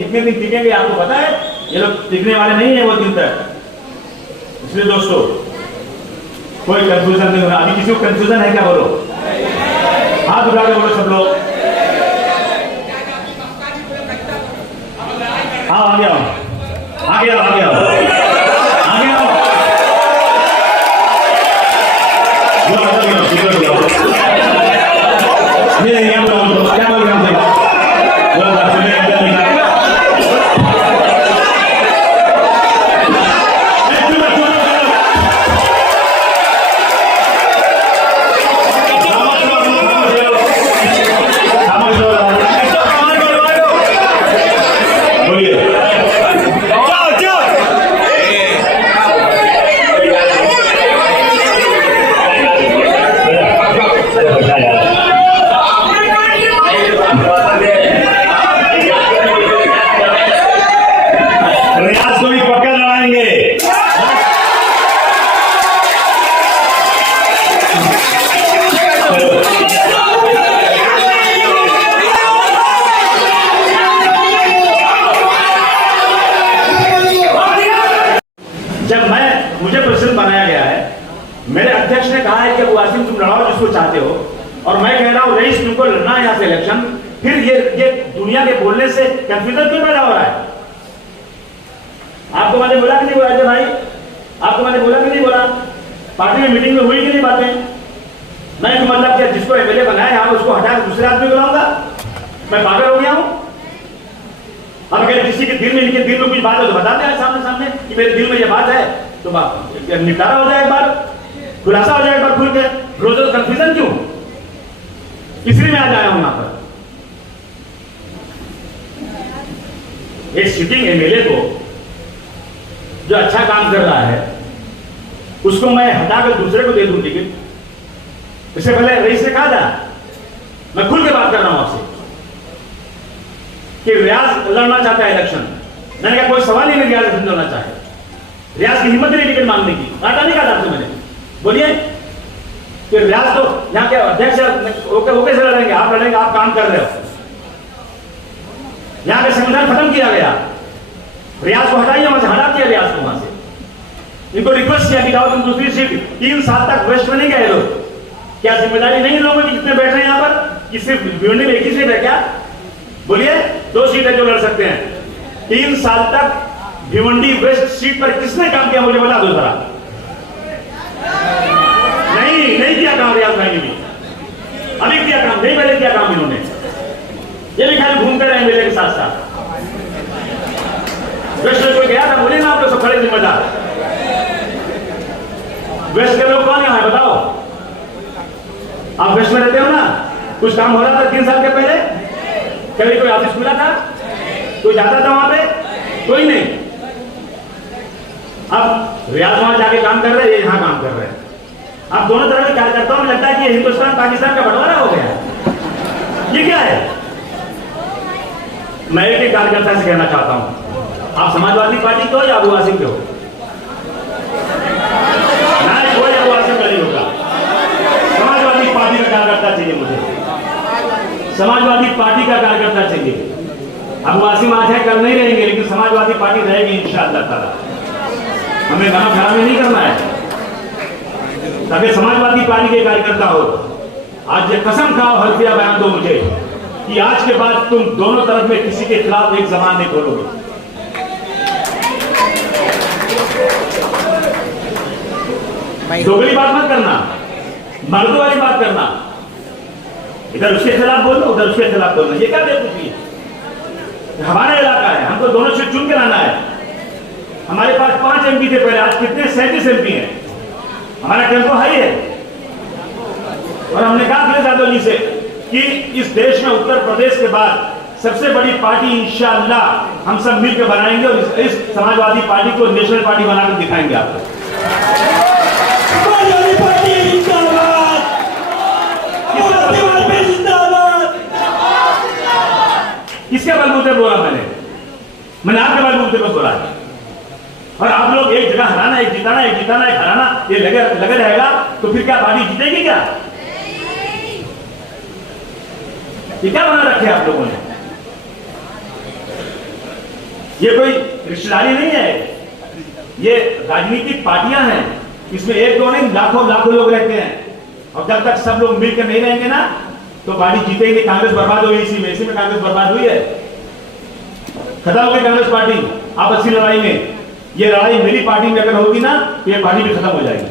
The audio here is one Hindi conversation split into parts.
कितने दिन टिकेंगे आपको पता है? ये लोग टिकने वाले नहीं है वो दिन तक। इसलिए दोस्तों कोई कंफ्यूजन नहीं होना। अभी किसी को कंफ्यूजन है क्या? बोलो, हाथ उठा के बोलो सब लोग। हाँ आगे आओ, आगे आओ, आगे आओ, आगे आओ। क्या बोल रहे हैं? मुझे प्रेसिडेंट बनाया गया है, मेरे अध्यक्ष ने कहा है कि अबू आसिम तुम लड़ाओ जिसको चाहते हो, और मैं कह रहा हूं रईस तुमको लड़ना है यहां से इलेक्शन। फिर ये दुनिया के बोलने से कंफ्यूजन क्यों पैदा हो रहा है? आपको मैंने बोला कि नहीं बोला अजय भाई? आपको मैंने बोला कि नहीं बोला? पार्टी में मीटिंग में हुई कि नहीं बातें? मैं तो मतलब कि जिसको एमएलए बनाया यहां उसको हटा दूसरे आदमी को लाऊंगा? मैं पागल हो गया हूं? अब अगर किसी के दिल में, इनके दिल में कुछ बात है तो बताते हैं सामने सामने कि मेरे दिल में ये बात है, तो निपटारा हो जाए, एक बार खुलासा हो जाए, एक बार खुल के। रोज रोज कंफ्यूजन क्यों? इसलिए मैं आज आया हूं यहां पर। एक सिटिंग एमएलए को जो अच्छा काम कर रहा है उसको मैं हटाकर दूसरे को दे दूं टिकट। इससे पहले रईस ने कहा था, मैं खुल के बात कर रहा हूं आपसे कि रियाज लड़ना चाहता है इलेक्शन। मैंने कहा कोई सवाल नहीं, रियाज लड़ना चाहे, रियाज की हिम्मत नहीं टिकट मांगने की। काटा नहीं कहा आपसे मैंने? बोलिए कि रियाज तो यहाँ के अध्यक्ष ओके से लड़ेंगे, आप लड़ेंगे, आप काम कर रहे हो। यहाँ के संगठन खत्म किया गया, रियाज को हटाइए वहां से, हटा दिया रियाज को वहां से। इनको रिक्वेस्ट किया कि जाओ तुम दूसरी सीट। 3 साल तक वेस्ट में नहीं गए लोग। क्या जिम्मेदारी नहीं लोगों की जितने बैठ रहे हैं यहाँ पर? कि सिर्फ भिवंडी में एक ही सीट है क्या? बोलिए, 2 सीट है जो लड़ सकते हैं। 3 साल तक भिवंडी वेस्ट सीट पर किसने काम किया मुझे बता दो जरा। नहीं किया काम रियाज भाई ने भी, अभी किया काम नहीं, पहले किया काम इन्होंने। ये भी खाली घूमते रहे मेले के साथ साथ। वेस्ट में कोई गया था? बोलिए ना आप लोग सब खड़े जिम्मेदार। वेस्ट के लोग कौन यहाँ है बताओ? आप वेस्ट में रहते हो ना? कुछ काम हो रहा था 3 साल के पहले? कभी कोई ऑफिस खुला था? कोई जाता था वहां पे? कोई नहीं। अब रियाज वहां जाके काम कर रहे हैं, ये यहां काम कर रहे हैं। अब दोनों तरह के कार्यकर्ताओं में लगता है कि हिंदुस्तान पाकिस्तान का बंटवारा हो गया। ये क्या है? मैं एक कार्यकर्ता से कहना चाहता हूं, आप समाजवादी पार्टी के हो या अबू आसिम के हो? कोई अबू आसिम का नहीं होगा। समाजवादी पार्टी का कार्यकर्ता चाहिए मुझे, समाजवादी पार्टी का कार्यकर्ता चाहिए। अबू आसिम आज है, कल नहीं रहेंगे, लेकिन समाजवादी पार्टी रहेगी इंशाअल्लाह ताला। हमें गाना खराब नहीं करना है। ताकि समाजवादी पार्टी के कार्यकर्ता हो, आज ये कसम खाओ, हल्फिया बयान दो मुझे कि आज के बाद तुम दोनों तरफ में किसी के खिलाफ एक जबान नहीं खोलोगे। दोगली बात मत करना, मर्दों वाली बात करना। इधर उसके खिलाफ बोलो, उधर उसके खिलाफ बोलना, ये क्या बेवकूफी है? हमारा इलाका है, हमको दोनों से चुन के लाना है। हमारे पास 5 एमपी थे पहले, आज कितने? 37 एमपी हैं। हमारा टेम्पो हाई है। और हमने कहा अखिलेश यादव जी से कि इस देश में उत्तर प्रदेश के बाद सबसे बड़ी पार्टी इंशाअल्लाह हम सब मिलकर बनाएंगे, और इस समाजवादी पार्टी को नेशनल पार्टी बनाकर दिखाएंगे आपको। किसके बलबूते बोला मैंने आपके बलबूते पर बोला है। और आप लोग एक जगह हराना, एक जिताना, एक जिताना, एक हराना, ये लगे रहेगा तो फिर क्या पार्टी जीतेगी क्या? ये क्या बना रखे आप लोगों ने? ये कोई रिश्तेदारी नहीं है, ये राजनीतिक पार्टियां हैं, इसमें एक दो नहीं लाखों लाखों लोग रहते हैं। और जब तक सब लोग मिलकर नहीं रहेंगे ना तो पार्टी जीतेगी। कांग्रेस बर्बाद हुई इसी में कांग्रेस बर्बाद हुई है, खत्म हो गई कांग्रेस पार्टी आपसी लड़ाई में। ये लड़ाई मेरी पार्टी में अगर होगी ना तो ये पार्टी भी खत्म हो जाएगी।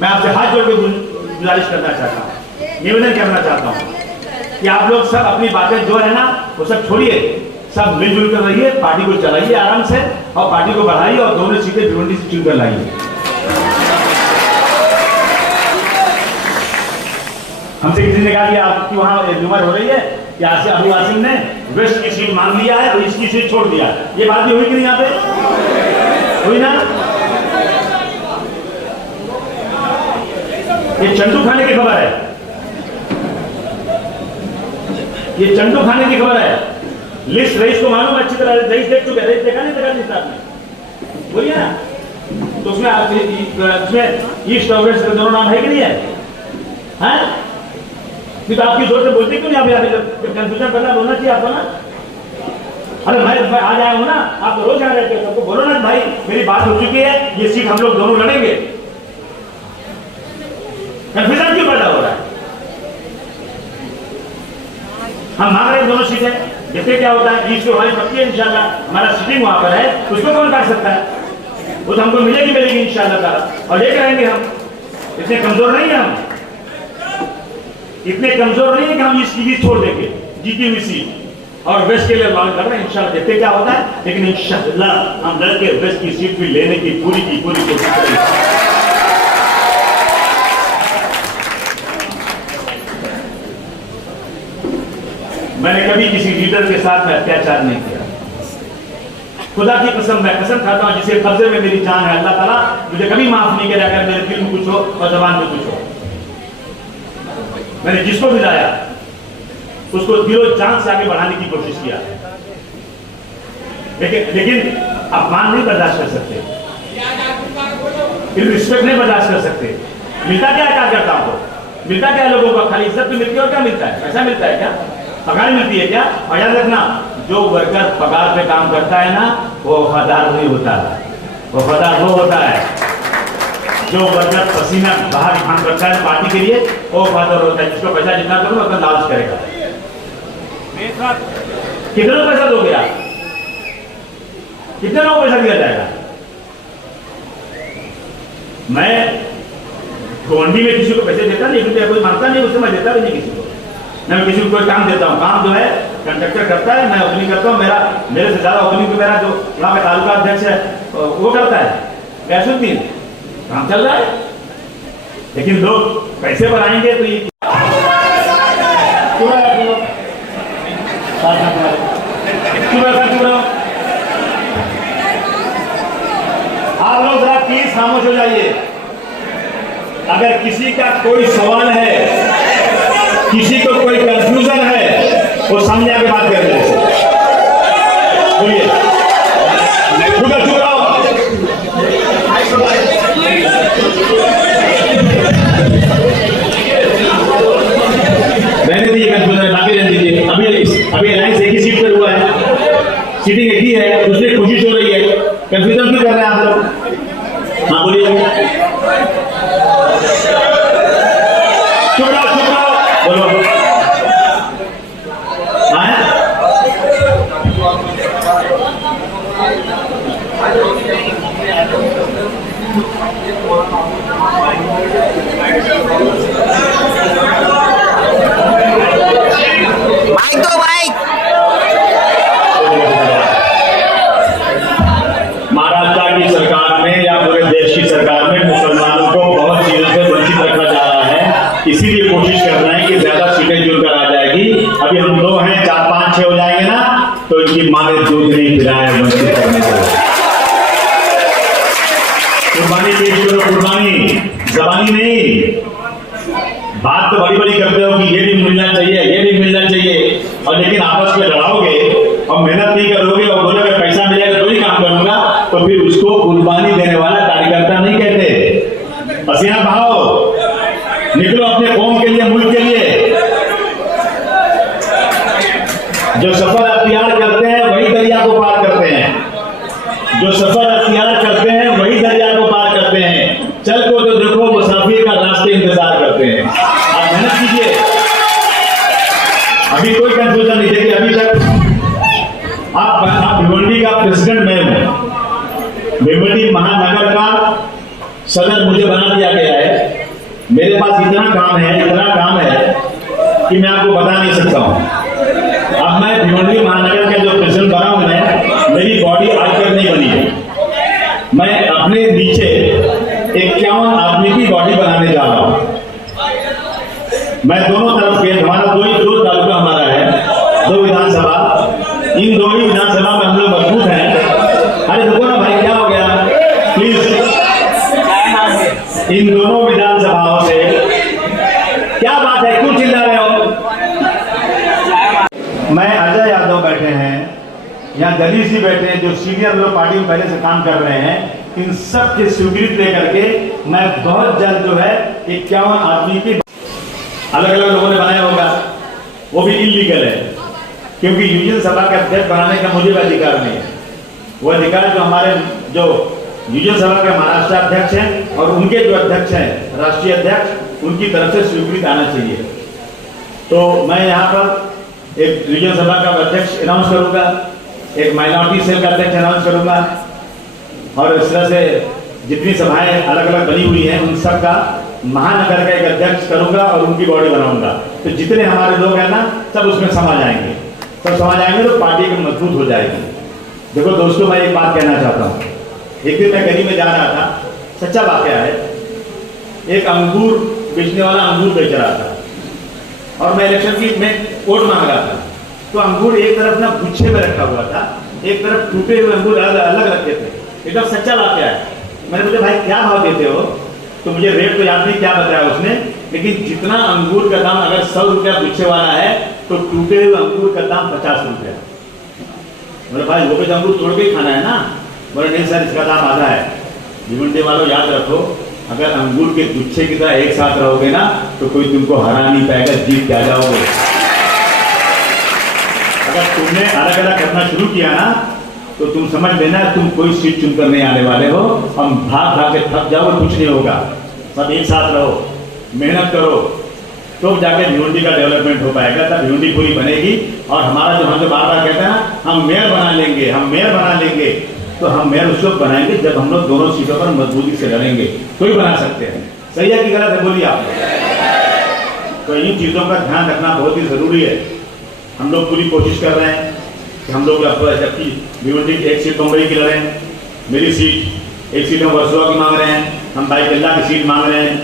मैं आपसे हाथ जोड़ के गुजारिश करना चाहता हूँ, निवेदन करना चाहता हूँ कि आप लोग सब अपनी बातें जो है ना वो सब छोड़िए, सब मिलजुल कर रहिए, पार्टी को चलाइए आराम से और पार्टी को बढ़ाइए और दोनों सीटें भिवंडी से चुन कर लाइए। हमसे किसी ने कहा कि आपकी वहां रुमर हो रही है कि आज से अबू आसिम ने वेस्ट की सीट मांग लिया है और इसकी सीट छोड़ दिया। ये बात भी हुई कि नहीं यहाँ पे हुई ना? ये चंदू खाने की खबर है, ये चंदू खाने की खबर है। लिस्ट रईस को मालूम अच्छी तरह, रईस देख चुके, रईस देखा नहीं देखा लिस्ट आपने, वही है ना? तो उसमें ईस्ट और वेस्ट के दोनों नाम है कि नहीं है? तो आपकी जोर से बोलते क्यों नहीं? आप कंफ्यूजन करना बोलना चाहिए आपको ना। अरे मैं आज आया हूं ना, आप तो रोज आ रहे थे, सबको बोलो ना भाई मेरी बात हो चुकी है, ये सीट हम लोग दोनों लड़ेंगे। कंफ्यूजन क्यों पैदा हो रहा है? हम मांग रहे हैं दोनों सीटें, देखते क्या होता है। ईस्ट हमारी पक्की है इंशाल्लाह, हमारा सीटिंग वहां पर है, उसको कौन काट सकता है? वो तो हमको मिलेगी इंशाल्लाह और लेकर आएंगे हम। इतने कमजोर नहीं है हम, इतने कमजोर नहीं है कि हम इसकी भी छोड़ देंगे जीती हुई सीट और वेस्ट के लिए लड़ रहे हैं इंशाल्लाह, देखते क्या होता है। लेकिन इंशाल्लाह हम लड़के वेस्ट की सीट भी लेने की पूरी कोशिश करेंगे। मैंने कभी किसी लीडर के साथ में अत्याचार नहीं किया, खुदा की कसम मैं कसम खाता हूं जिसे कब्जे में मेरी जान है, अल्लाह ताला मुझे कभी माफ नहीं करेगा अगर मेरे दिल में कुछ हो और जबान में कुछ हो। मैंने जिसको भी लाया उसको दिलो जान से आगे बढ़ाने की कोशिश किया, लेकिन अपमान नहीं बर्दाश्त कर सकते, रिस्पेक्ट नहीं बर्दाश्त कर सकते। मिलता क्या है कार्यकर्ताओं को? मिलता क्या है लोगों को? खाली इज्जत तो मिलती है और क्या मिलता है? पैसा मिलता है क्या? पगार मिलती है क्या? और याद रखना, जो वर्कर पगार पे काम करता है ना वो वफादार नहीं होता, वफादार वो होता है जो वर्कर पसीना बाहर काम करता है पार्टी के लिए, वो वफादार होता है। जिसको पैसा जितना करो उतना लालच करेगा। कितना पैसा दोगे आप? कितने लोगों को पैसा दिया जाएगा? मैं भिवंडी में किसी को पैसे देता नहीं, रुपया कोई मांगता नहीं, उससे मैं देता भी नहीं किसी को। मैं किसी को कोई काम देता हूँ, काम जो है कंडक्टर करता है, मैं ओपनिंग करता हूँ, मेरे से ज्यादा ओपनिंग तो मेरा जो यहाँ का तालुका अध्यक्ष है वो करता है। कैसे काम चल रहा है, लेकिन लोग पैसे पर आएंगे तो ये आप लोग जरा प्लीज खामोश हो जाइए। अगर किसी का कोई सवाल है, किसी को कोई कंफ्यूजन है, वो सामने आके बात कर रहे हैं। बोलिए, चुप रहो। रहने दीजिए कंफ्यूजन, बाकी रहने दीजिए। अभी अलायंस एक ही सीट पर हुआ है, सीटिंग एक ही है, दूसरी कोशिश हो रही है। कंफ्यूजन क्यों कर रहे हैं आप लोग? हाँ बोलिए, चुप रहो बोलो। महाराष्ट्र की सरकार में या पूरे देश की सरकार में मुसलमानों को बहुत चीजों से वंचित रखा जा रहा है, इसीलिए कोशिश कर रहे हैं कि ज्यादा सीटें जुड़कर आ जाएगी। अभी हम 2 हैं, 4, 5, 6 हो जाएंगे ना तो इनकी माँ ने दूध नहीं पिलाया वंचित करने को। कुर्बानी पेश करो, कुर्बानी जबानी नहीं। बात तो बड़ी बड़ी करते हो कि ये भी मिलना चाहिए, ये भी मिलना चाहिए, और लेकिन आपस में लड़ाओगे और मेहनत नहीं करोगे और बोलोगे पैसा मिलेगा तो ही काम करूंगा, तो फिर उसको कुर्बानी देने वाला कार्यकर्ता नहीं कहते। पसीना बहाओ, निकलो अपने कौम के लिए, मुल्क के लिए। जो सफर अख्तियार करते हैं वही दरिया को पार करते हैं। जो सफर अख्तियार करते हैं वही दरिया को पार करते हैं, चल को तो देखो मुसाफिर का रास्ते इंतजार करते हैं। आप मेहनत कीजिए, अभी कोई कंफ्यूजन नहीं। देखिए अभी तक आप भिवंडी का प्रेसिडेंट मैं हूं, भिवंडी महानगर का सदर मुझे बना दिया गया है। मेरे पास इतना काम है कि मैं आपको बता नहीं सकता हूं। अब मैं भिवंडी महानगर का जो प्रेसिडेंट बना हूं, मेरी बॉडी आज तक नहीं बनी है। मैं अपने नीचे 51 आदमी की बॉडी बनाने जा रहा हूं। मैं दोनों तरफ के, हमारा दो तालुका हमारा है, 2 विधानसभा, इन दोनों विधानसभा में हम लोग मजबूत हैं। अरे रुको ना भाई, क्या हो गया प्लीज। इन दोनों विधानसभाओं से क्या बात है, क्यों चिल्ला रहे हो? मैं अजय यादव बैठे हैं, यहाँ दलील जी बैठे हैं जो सीनियर लोग पार्टी में पहले से काम कर रहे हैं। इन सब की स्वीकृति लेकर के मैं बहुत जल्द जो है 51 आदमी की, अलग अलग लोगों ने बनाया होगा, वो भी इलीगल है, क्योंकि यूनियन सभा के अध्यक्ष बनाने का मुझे अधिकार नहीं है। वो अधिकार जो हमारे जो यूनियन सभा के महाराष्ट्र अध्यक्ष हैं और उनके जो अध्यक्ष हैं राष्ट्रीय अध्यक्ष, उनकी तरफ से स्वीकृति आना चाहिए। तो मैं यहाँ पर एक यूनियन सभा का अध्यक्ष अनाउंस करूंगा, एक माइनॉरिटी सेल का अध्यक्ष अनाउंस करूंगा, और इस तरह से जितनी सभाएं अलग अलग बनी हुई हैं उन सब का महानगर का एक अध्यक्ष करूंगा और उनकी बॉडी बनाऊंगा। तो जितने हमारे लोग हैं ना, सब उसमें समा जाएंगे, सब समा जाएंगे तो पार्टी की मजबूत हो जाएगी। देखो दोस्तों, मैं एक बात कहना चाहता हूँ। एक दिन मैं गली में जा रहा था, सच्चा वाकया है, एक अंगूर बेचने वाला अंगूर बेच रहा था और मैं इलेक्शन की में वोट मांग रहा था। तो अंगूर एक तरफ ना गुच्छे में रखा हुआ था, एक तरफ टूटे हुए अंगूर अलग रखे थे। एकदम सच्चा वाकया है। मैंने बोले भाई क्या भाव देते हो? तो मुझे रेट तो याद नहीं क्या बताया उसने, लेकिन जितना अंगूर का दाम अगर 100 रुपया गुच्छे वाला है तो टूटे हुए अंगूर का दाम 50 रुपया। बोले भाई वो भी अंगूर तोड़ के ही खाना है ना? बोले नहीं सर, इसका दाम आधा है। भिवंडी वालों याद रखो, अगर अंगूर के गुच्छे की तरह एक साथ रहोगे ना तो कोई तुमको हरा नहीं पाएगा, जीत के आ जाओगे। अगर तुमने अलग अलग करना शुरू किया ना तो तुम समझ लेना तुम कोई सीट चुनकर नहीं आने वाले हो। हम भाग भाग के थक जाओ, कुछ नहीं होगा। सब एक साथ रहो, मेहनत करो, तो जाके भिवंडी का डेवलपमेंट हो पाएगा, तब भिवंडी पूरी बनेगी। और हमारा जो हम जो बार बार कहते हैं ना, हम मेयर बना लेंगे, हम मेयर बना लेंगे, तो हम मेयर उस वक्त बनाएंगे जब हम लोग दोनों सीटों पर मजबूती से लड़ेंगे। तो ही बना सकते हैं। सही है कि गलत है? बोलिए आप। तो इन चीज़ों का ध्यान रखना बहुत ही जरूरी है। हम लोग पूरी कोशिश कर रहे हैं कि हम लोग जबकि भिवंडी की एक सीट बम्बई की लड़े, मेरी सीट एक सीट हम वर्सोवा की मांग रहे हैं, हम बाईकल्ला की सीट मांग रहे हैं,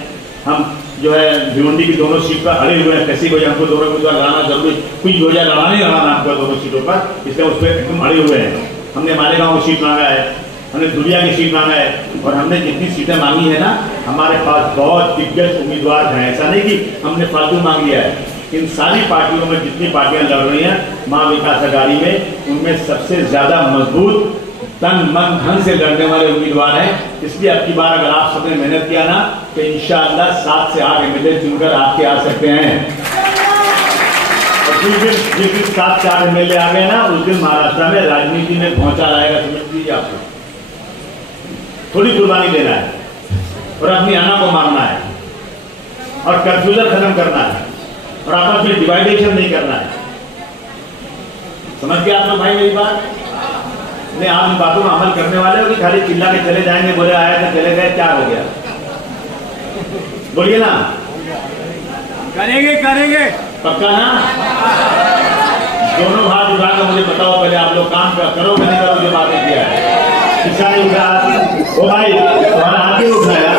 हम जो है भिवंडी की दोनों सीट पर अड़े हुए हैं। कैसी वजह हमको दोनों उम्मीदवार लड़ाना जरूरी, कुछ वजह लड़ाना ही लड़ाना हमको दोनों सीटों पर, इसलिए उस पर एकदम अड़े हुए हैं। हमने मालेगांव की सीट मांगा है, हमने दुनिया की सीट मांगा है, और हमने जितनी सीटें मांगी है ना, हमारे पास बहुत दिग्गज उम्मीदवार हैं। ऐसा नहीं कि हमने फालतू मांग लिया है। इन सारी पार्टियों में जितनी पार्टियां लड़ रही हैं महा विकास अघाड़ी में, उनमें सबसे ज्यादा मजबूत तन मन धन से लड़ने वाले उम्मीदवार हैं। इसलिए अब की बार अगर आप सबने मेहनत किया ना तो इंशाअल्लाह 7 से 8 एमएलए चुनकर आपके आ सकते हैं। और जिस दिन 7 से 8 एमएलए आ गए ना, उस दिन महाराष्ट्र में राजनीति में पहुंचा रहेगा। समझ लीजिए, आपको थोड़ी कुर्बानी देना है और अपनी आना को मारना है और कंफ्यूजन खत्म करना है और आपस में डिवाइडेशन नहीं करना है। समझ गए आप लोग भाई मेरी बात? नहीं, आप इन बातों में अमल करने वाले हो कि खाली चिल्ला के चले जाएंगे, बोले आए थे चले गए, क्या हो गया? बोलिए ना। करेंगे करेंगे, पक्का ना? दोनों हाथ उठा कर मुझे बताओ पहले, आप लोग काम करोगे नहीं करोगे? बातें किया है, किसान उठा, ओ भाई तुम्हारा हाथ ही उठा है।